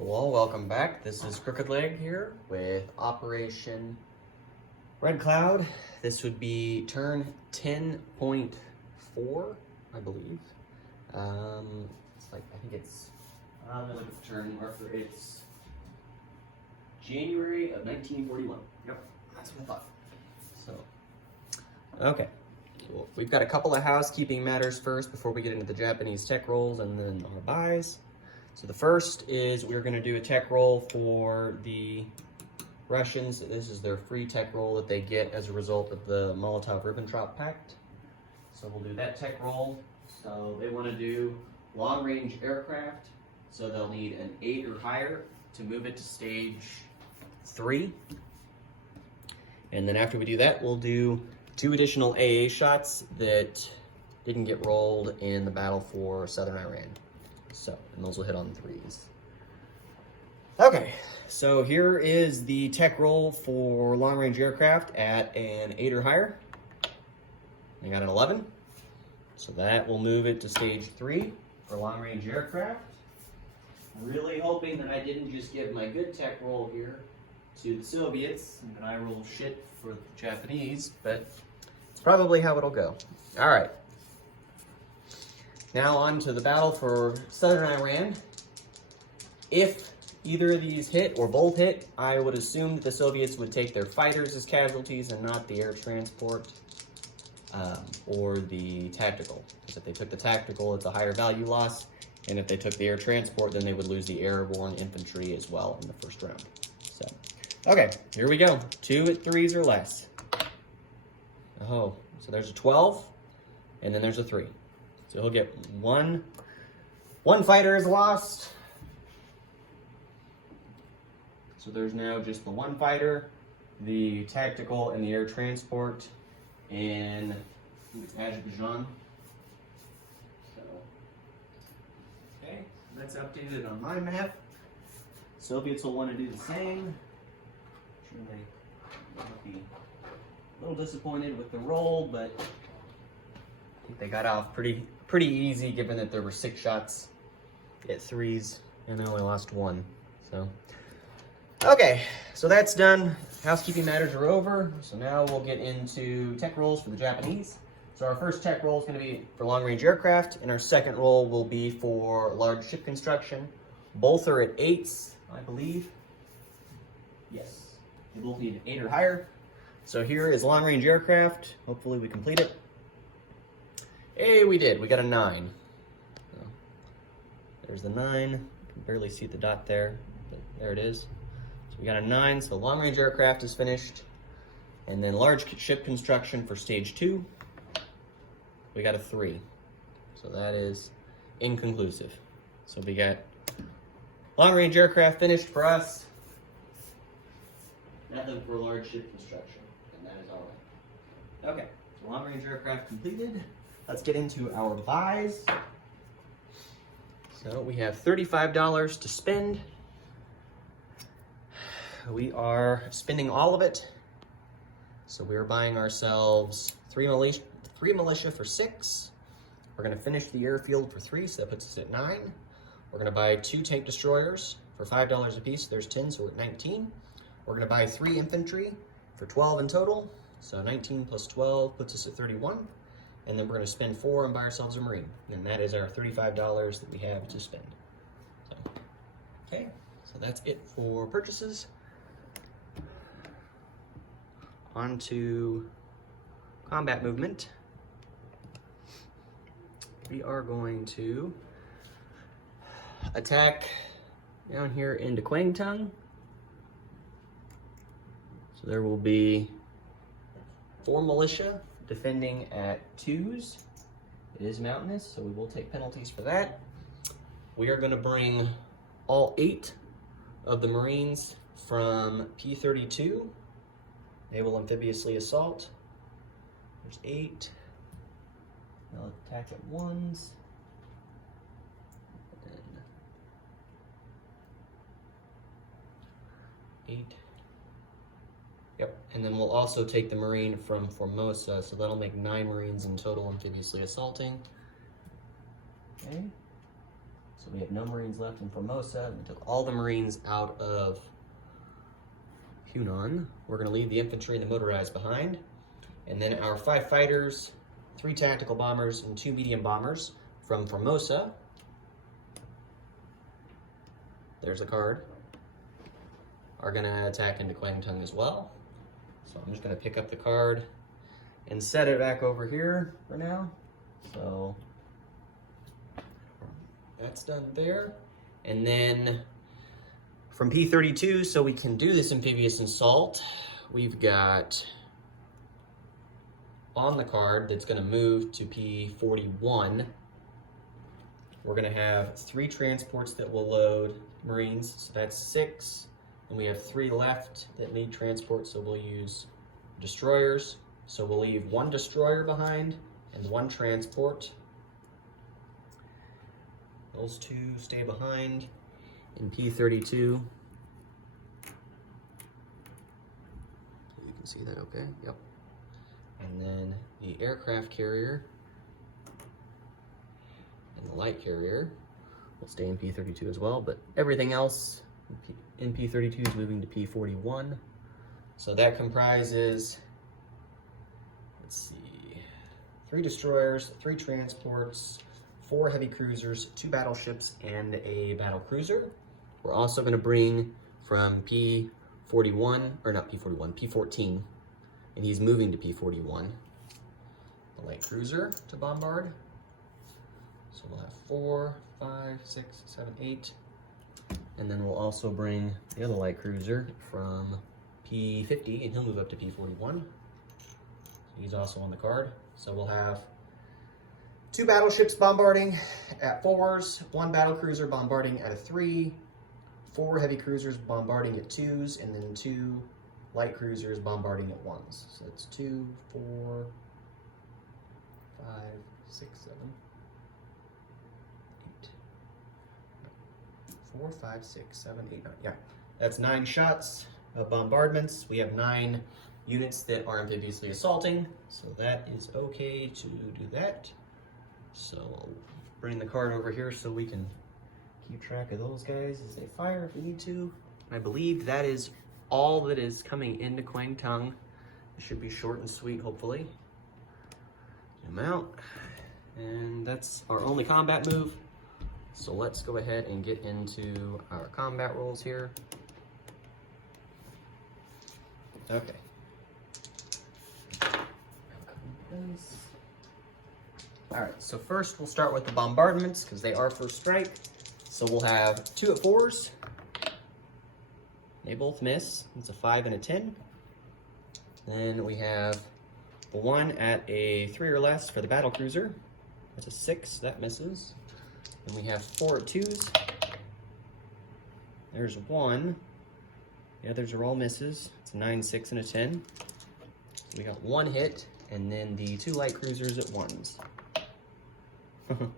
Well, welcome back. This is Crooked Leg here with Operation Red Cloud. This would be turn 10.4, I believe. It's like, I think it's, let me look at the turn marker. It's January of 1941. Yep, that's what I thought. So, okay. Well, we've got a couple of housekeeping matters first before we get into the Japanese tech rolls and then our buys. So the first is we're going to do a tech roll for the Russians. This is their free tech roll that they get as a result of the Molotov-Ribbentrop Pact. So we'll do that tech roll. So they want to do long-range aircraft. So they'll need an 8 or higher to move it to stage 3. And then after we do that, we'll do 2 additional AA shots that didn't get rolled in the battle for Southern Iran. So, and those will hit on 3s. Okay, so here is the tech roll for long-range aircraft at an 8 or higher. I got an 11. So that will move it to stage 3 for long-range aircraft. Really hoping that I didn't just give my good tech roll here to the Soviets and that I roll shit for the Japanese, but it's probably how it'll go. All right. Now on to the battle for Southern Iran. If either of these hit or both hit, I would assume that the Soviets would take their fighters as casualties and not the air transport or the tactical. Because if they took the tactical, it's a higher value loss. And if they took the air transport, then they would lose the airborne infantry as well in the first round. So, okay, here we go. 2 at 3s or less. Oh, so there's a 12, and then there's a 3. So he'll get one fighter is lost. So there's now just the 1 fighter, the tactical, and the air transport in Azerbaijan. So, okay, that's updated on my map. Soviets will want to do the same. I'm sure they might be a little disappointed with the roll, but I think they got off pretty easy given that there were 6 shots at 3s and they only lost 1. So, okay, so that's done. Housekeeping matters are over. So now we'll get into tech rolls for the Japanese. So our first tech roll is going to be for long-range aircraft, and our second roll will be for large ship construction. Both are at 8s, I believe. Yes, they both need an 8 or higher. So here is long-range aircraft. Hopefully we complete it. Hey, we did. We got a 9. So, there's the 9. You can barely see the dot there, but there it is. So we got a 9. So long-range aircraft is finished. And then large ship construction for stage 2. We got a 3. So that is inconclusive. So we got long-range aircraft finished for us. Nothing for large ship construction. And that is all right. Okay, so long-range aircraft completed. Let's get into our buys. So we have $35 to spend. We are spending all of it. So we are buying ourselves 3 militia for 6. We're going to finish the airfield for 3, so that puts us at 9. We're going to buy 2 tank destroyers for $5 a piece. There's 10, so we're at 19. We're going to buy 3 infantry for 12 in total. So 19 plus 12 puts us at 31. And then we're going to spend 4 and buy ourselves a Marine. And that is our $35 that we have to spend. So, okay, so that's it for purchases. On to combat movement. We are going to attack down here into Kwangtung. So there will be 4 militia defending at 2s. It is mountainous, so we will take penalties for that. We are going to bring all 8 of the Marines from P-32, Naval Amphibiously Assault. There's 8. They'll attack at 1s. And then 8. Yep, and then we'll also take the Marine from Formosa, so that'll make 9 Marines in total amphibiously assaulting. Okay, so So we have no Marines left in Formosa. We took all the Marines out of Hunan. We're going to leave the infantry and the motorized behind. And then our 5 fighters, 3 tactical bombers, and 2 medium bombers from Formosa. There's the card. Are going to attack into Kwangtung as well. So I'm just going to pick up the card and set it back over here for now. So that's done there. And then from P32, so we can do this amphibious assault, we've got on the card that's going to move to P41. We're going to have 3 transports that will load Marines, so that's 6. And we have 3 left that need transport, so we'll use destroyers. So we'll leave 1 destroyer behind and 1 transport. Those 2 stay behind in P32. You can see that okay? Yep. And then the aircraft carrier and the light carrier will stay in P32 as well, but everything else in P32 is moving to P41. So that comprises, let's see, 3 destroyers, 3 transports, 4 heavy cruisers, 2 battleships, and a battle cruiser. We're also going to bring from P41, or not P41, P14, and he's moving to P41, the light cruiser to bombard. So we'll have 4, 5, 6, 7, 8. And then we'll also bring the other light cruiser from P50, and he'll move up to P41. He's also on the card. So we'll have 2 battleships bombarding at 4s, 1 battle cruiser bombarding at a 3, 4 heavy cruisers bombarding at 2s, and then 2 light cruisers bombarding at 1s. So that's 2, 4, 5, 6, 7, 8. 4, 5, 6, 7, 8, 9. Yeah, that's 9 shots of bombardments. We have 9 units that are amphibiouly assaulting, so that is okay to do that. So I'll bring the card over here so we can keep track of those guys as they fire if we need to. I believe that is all that is coming into Kwangtung. It should be short and sweet, hopefully. Zoom out. And that's our only combat move. So let's go ahead and get into our combat rolls here. Okay. All right, so first we'll start with the bombardments because they are first strike. So we'll have 2 at 4s. They both miss. It's a 5 and a 10. Then we have the 1 at a 3 or less for the battle cruiser. That's a 6, that misses. Then we have 4 at 2s. There's 1. The others are all misses. It's a 9, 6, and a 10. So we got 1 hit, and then the 2 light cruisers at 1s.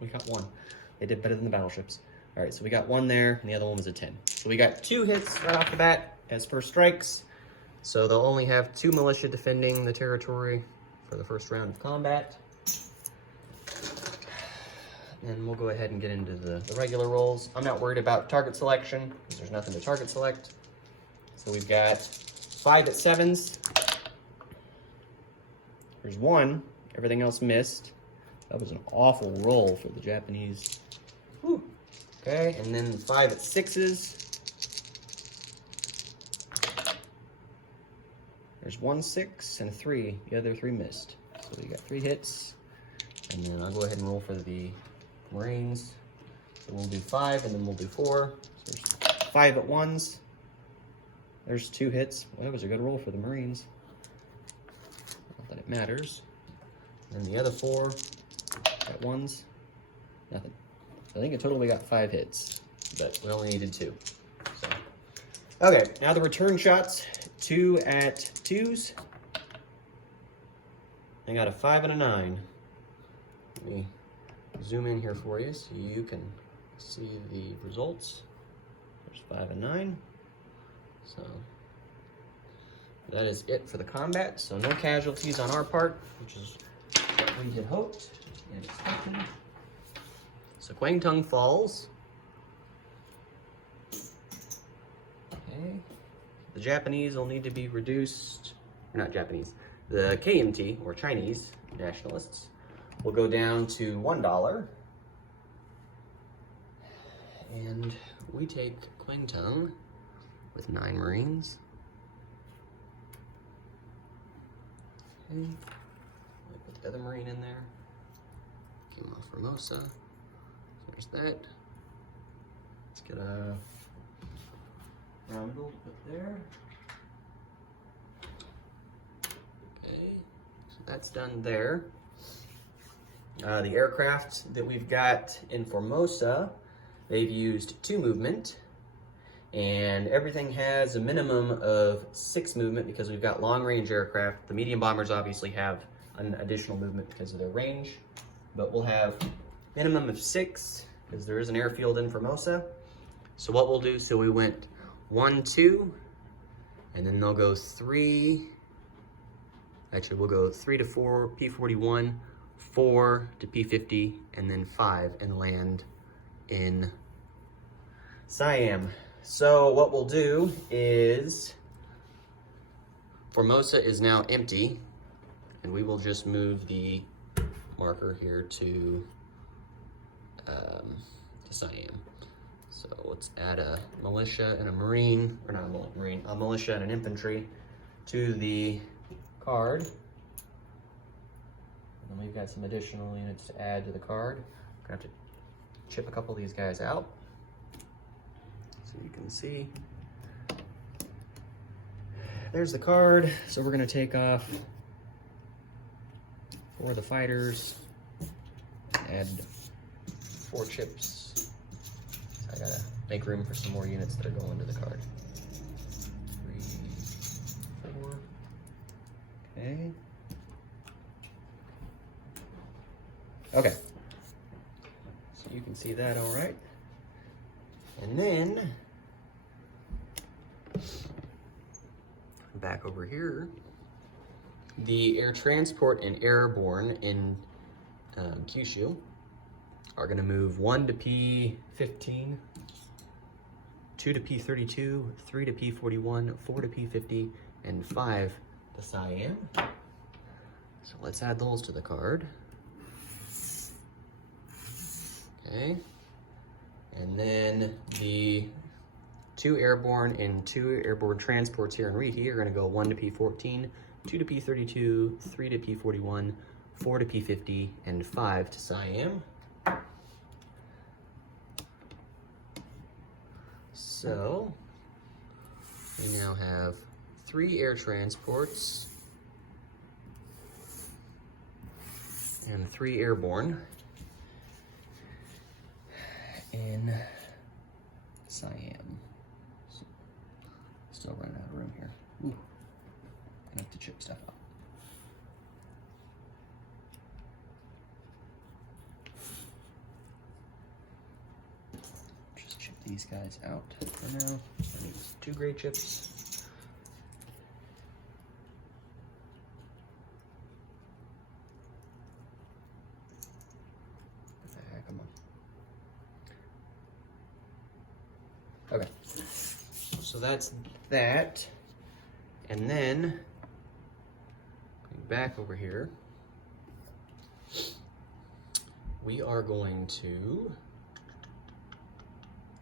We got 1. They did better than the battleships. All right, so we got 1 there, and the other one was a 10. So we got 2 hits right off the bat as first strikes. So they'll only have 2 militia defending the territory for the first round of combat. And we'll go ahead and get into the regular rolls. I'm not worried about target selection because there's nothing to target select. So we've got 5 at 7s. There's 1. Everything else missed. That was an awful roll for the Japanese. Whew. Okay, and then 5 at 6s. There's 1 6 and a 3. The other 3 missed. So we got 3 hits. And then I'll go ahead and roll for the Marines. So we'll do 5 and then we'll do 4. So there's 5 at 1s. There's 2 hits. Well, that was a good roll for the Marines. Not that it matters. And the other 4 at 1s, nothing. So I think in total we got 5 hits, but we only needed 2. So, okay, now the return shots. 2 at 2s. I got a 5 and a 9. Let me zoom in here for you so you can see the results. There's 5 and 9. So that is it for the combat. So no casualties on our part, which is what we had hoped and expected. So Kwangtung falls. The Japanese will need to be reduced, or not Japanese, the KMT, or Chinese nationalists, will go down to $1. And we take Quangtung with 9 Marines. Okay, we put the other Marine in there. Came off Formosa. There's that. Let's get a roundel to put there. Okay, so that's done there. The aircraft that we've got in Formosa, they've used 2 movement, and everything has a minimum of 6 movement because we've got long-range aircraft. The medium bombers obviously have an additional movement because of their range, but we'll have minimum of 6 because there is an airfield in Formosa. So what we'll do, so we went 1, 2, and then they'll go 3. Actually, we'll go 3 to 4, P-41, 4 to P-50, and then 5 and land in Siam. So what we'll do is, Formosa is now empty, and we will just move the marker here to Siam. So let's add a militia and a marine, or not a marine, a militia and an infantry to the card. And we've got some additional units to add to the card. We're gonna have to chip a couple of these guys out. So you can see, there's the card. So we're gonna take off 4 of the fighters, add 4 chips. I gotta make room for some more units that are going to the card. 3, 4, okay. Okay, so you can see that all right. And then, back over here, the air transport and airborne in Kyushu are gonna move 1 to P-15, 2 to P-32, 3 to P-41, 4 to P-50, and 5 to Siam. So let's add those to the card. Okay, and then the 2 airborne and 2 airborne transports here in Riti are gonna go 1 to P-14, 2 to P-32, 3 to P-41, 4 to P-50, and 5 to Siam. So, we now have 3 air transports and 3 airborne in Siam. Still running out of room here. Ooh, gonna have to chip stuff up. Just chip these guys out for now. I need 2 gray chips. Come on. Okay, so that's that. And then, going back over here, we are going to,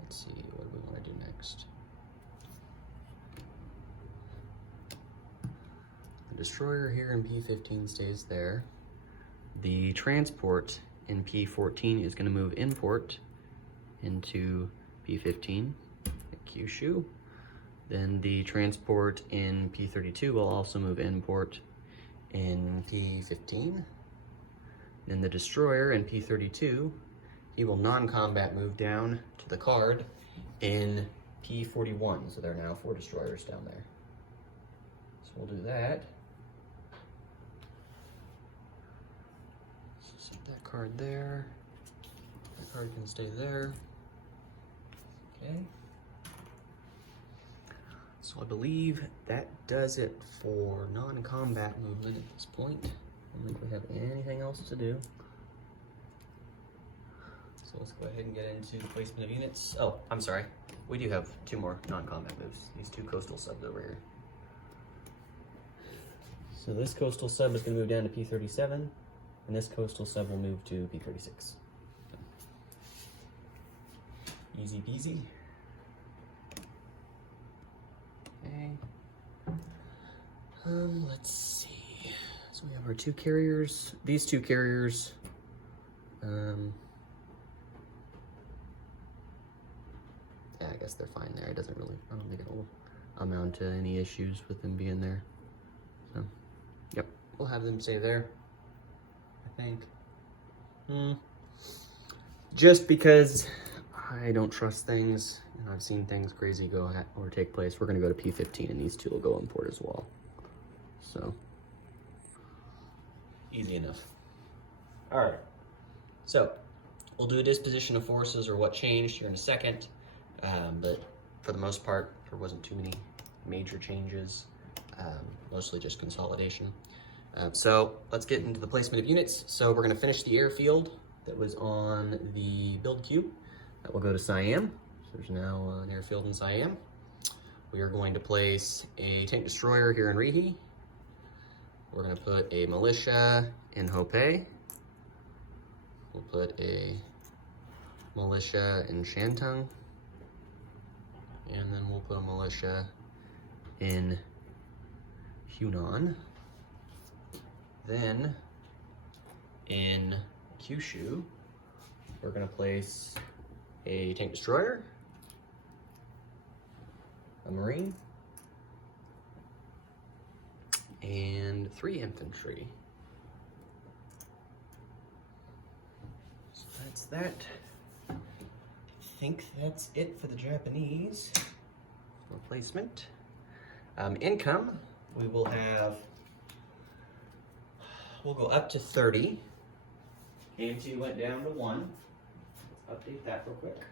let's see, what do we want to do next? The destroyer here in P-15 stays there. The transport in P-14 is going to move import into P-15 at Kyushu. Then the transport in P-32 will also move import in P-15. Then the destroyer in P-32, he will non-combat move down to the card in P-41. So there are now 4 destroyers down there. So we'll do that. Set that card there. That card can stay there. Okay. So I believe that does it for non-combat movement at this point. I don't think we have anything else to do. So let's go ahead and get into the placement of units. Oh, I'm sorry. We do have 2 more non-combat moves. These 2 coastal subs over here. So this coastal sub is going to move down to P37, and this coastal sub will move to P36. Easy peasy. Okay. Let's see. So we have our 2 carriers. These 2 carriers. Yeah, I guess they're fine there. It doesn't really, I don't think it'll amount to any issues with them being there. So, yep, we'll have them stay there, I think. Just because I don't trust things, and I've seen things crazy go or take place, we're gonna go to P15 and these 2 will go on port as well. So, easy enough. All right, so we'll do a disposition of forces or what changed here in a second. But for the most part, there wasn't too many major changes, mostly just consolidation. So let's get into the placement of units. So we're going to finish the airfield that was on the build cube. That will go to Siam. So there's now an airfield in Siam. We are going to place a tank destroyer here in Rihi. We're going to put a militia in Hope. We'll put a militia in Shantung. And then we'll put a militia in Hunan. Then in Kyushu, we're gonna place a tank destroyer, a marine, and 3 infantry. So that's that. I think that's it for the Japanese replacement. Income, we will have, we'll go up to 30. KMT went down to 1. Let's update that real quick.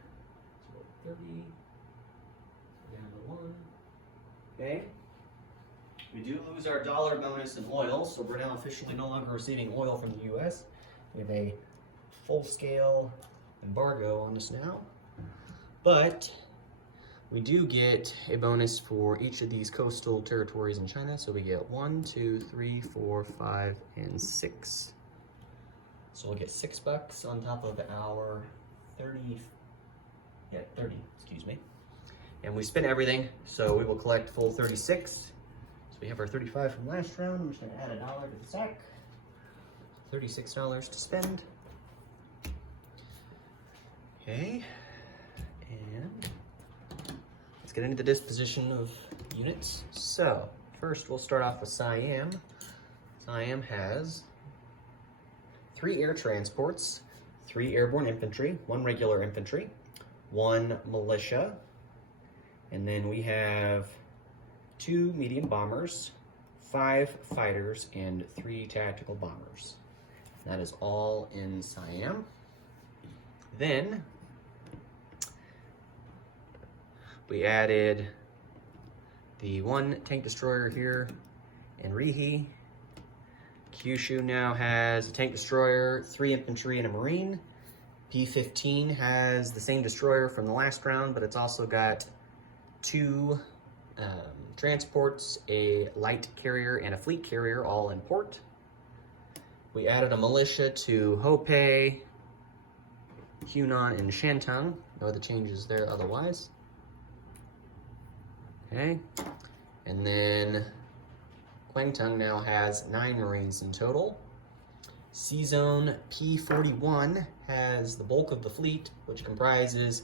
So 30, down to 1. Okay. We do lose our dollar bonus in oil, so we're now officially no longer receiving oil from the US. We have a full-scale embargo on us now. But we do get a bonus for each of these coastal territories in China. So we get 1, 2, 3, 4, 5, and 6. So we'll get $6 on top of our 30, excuse me. And we spent everything, so we will collect full 36. So we have our 35 from last round. I'm just gonna add $1 to the sack. $36 to spend. Okay. And let's get into the disposition of units. So first we'll start off with Siam. Siam has 3 air transports, 3 airborne infantry, 1 regular infantry, 1 militia, and then we have 2 medium bombers, 5 fighters, and 3 tactical bombers. That is all in Siam. Then we added the 1 tank destroyer here in Rihi. Kyushu now has a tank destroyer, 3 infantry, and a marine. P15 has the same destroyer from the last round, but it's also got 2 transports, a light carrier, and a fleet carrier all in port. We added a militia to Hope, Hunan, and Shantung. No other changes there otherwise. Okay, and then Kwangtung now has 9 Marines in total. C-Zone P41 has the bulk of the fleet, which comprises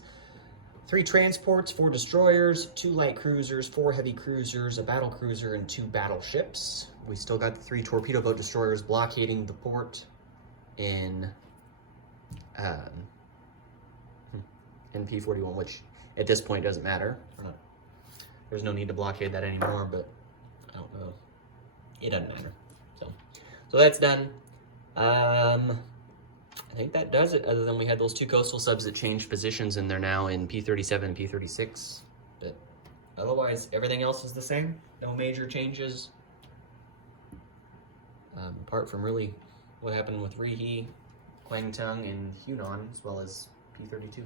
3 transports, 4 destroyers, 2 light cruisers, 4 heavy cruisers, a battle cruiser, and 2 battleships. We still got the 3 torpedo boat destroyers blockading the port in P41, which at this point doesn't matter. There's no need to blockade that anymore, but I don't know. It doesn't matter. So that's done. I think that does it, other than we had those 2 coastal subs that changed positions and they're now in P37 and P36. But otherwise, everything else is the same. No major changes. Apart from really what happened with Rihi, Kwangtung, and Hunan, as well as P32.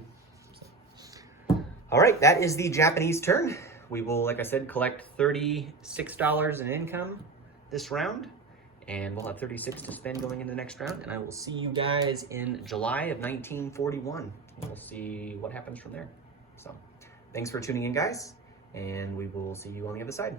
So. All right, that is the Japanese turn. We will, like I said, collect $36 in income this round, and we'll have 36 to spend going into the next round, and I will see you guys in July of 1941. We'll see what happens from there. So, thanks for tuning in, guys, and we will see you on the other side.